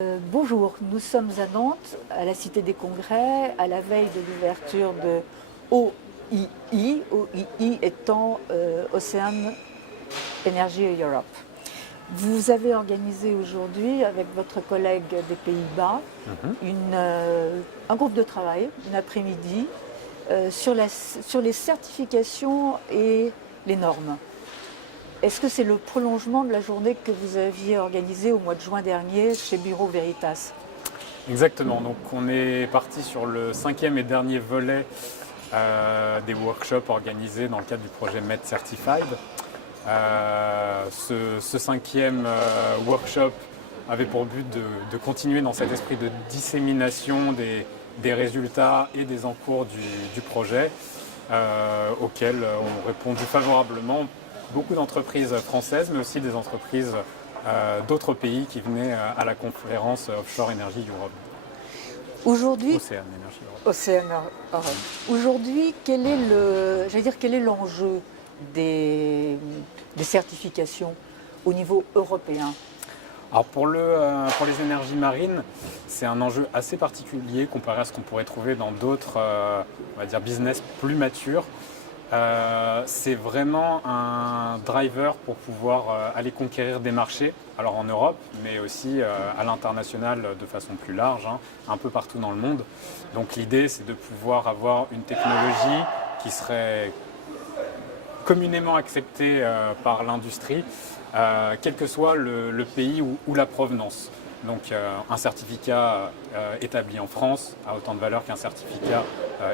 Bonjour, nous sommes à Nantes, à la Cité des Congrès, à la veille de l'ouverture de OII, OII étant Ocean Energy Europe. Vous avez organisé aujourd'hui, avec votre collègue des Pays-Bas, un groupe de travail, une après-midi, sur les certifications et les normes. Est-ce que c'est le prolongement de la journée que vous aviez organisée au mois de juin dernier chez Bureau Veritas? Exactement, donc on est parti sur le 5e et dernier volet des workshops organisés dans le cadre du projet MED Certified. Ce 5e workshop avait pour but de continuer dans cet esprit de dissémination des résultats et des encours du projet, auxquels ont répondu favorablement beaucoup d'entreprises françaises, mais aussi des entreprises d'autres pays qui venaient à la conférence Offshore Energy Europe. Aujourd'hui, Océan Energy Europe. Océan Europe. Aujourd'hui, quel est l'enjeu des certifications au niveau européen? Alors pour les énergies marines, c'est un enjeu assez particulier comparé à ce qu'on pourrait trouver dans d'autres on va dire business plus matures. C'est vraiment un driver pour pouvoir aller conquérir des marchés, alors en Europe, mais aussi à l'international de façon plus large, un peu partout dans le monde. Donc l'idée, c'est de pouvoir avoir une technologie qui serait communément acceptée par l'industrie, quel que soit le pays ou la provenance. Donc un certificat établi en France a autant de valeur qu'un certificat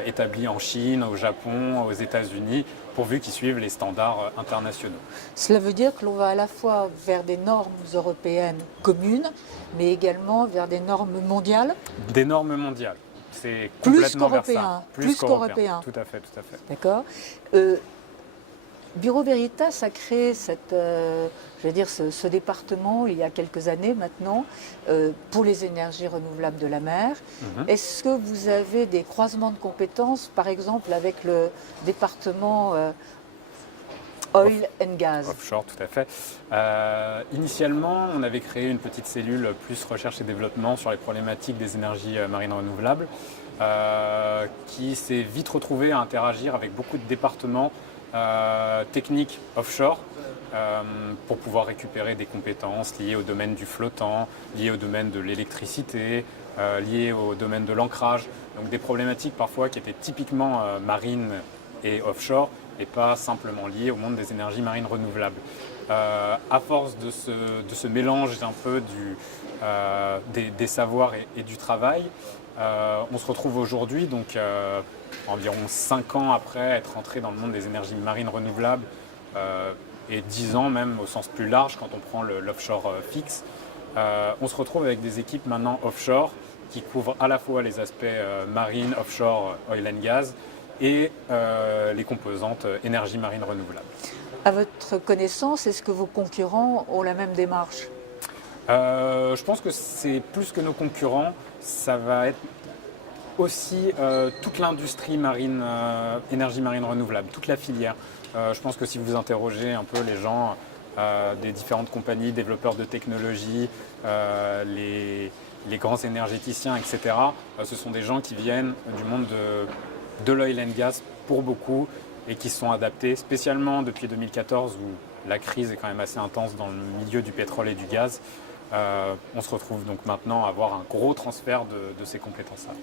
établi en Chine, au Japon, aux États-Unis, pourvu qu'ils suivent les standards internationaux. Cela veut dire que l'on va à la fois vers des normes européennes communes, mais également vers des normes mondiales. Des normes mondiales. C'est Plus complètement vers ça. qu'européens. Plus qu'européens. Tout à fait, tout à fait. D'accord. Bureau Veritas a créé ce département il y a quelques années maintenant pour les énergies renouvelables de la mer. Est-ce que vous avez des croisements de compétences, par exemple avec le département Oil and Gas? Offshore, tout à fait. Initialement, on avait créé une petite cellule plus recherche et développement sur les problématiques des énergies marines renouvelables, qui s'est vite retrouvée à interagir avec beaucoup de départements techniques offshore pour pouvoir récupérer des compétences liées au domaine du flottant, liées au domaine de l'électricité, liées au domaine de l'ancrage. Donc des problématiques parfois qui étaient typiquement marines et offshore et pas simplement liées au monde des énergies marines renouvelables. À force de ce mélange un peu des savoirs et du travail, on se retrouve aujourd'hui, donc environ 5 ans après être entré dans le monde des énergies marines renouvelables, et 10 ans même au sens plus large quand on prend l'offshore fixe, on se retrouve avec des équipes maintenant offshore qui couvrent à la fois les aspects marine, offshore, oil and gas et les composantes énergie marine renouvelable. À votre connaissance, est-ce que vos concurrents ont la même démarche? Je pense que c'est plus que nos concurrents, ça va être aussi toute l'industrie marine, énergie marine renouvelable, toute la filière. Je pense que si vous interrogez un peu les gens des différentes compagnies, développeurs de technologies, les grands énergéticiens, etc., ce sont des gens qui viennent du monde de l'oil and gas pour beaucoup et qui se sont adaptés, spécialement depuis 2014 où la crise est quand même assez intense dans le milieu du pétrole et du gaz. On se retrouve donc maintenant à avoir un gros transfert de ces compétences-là.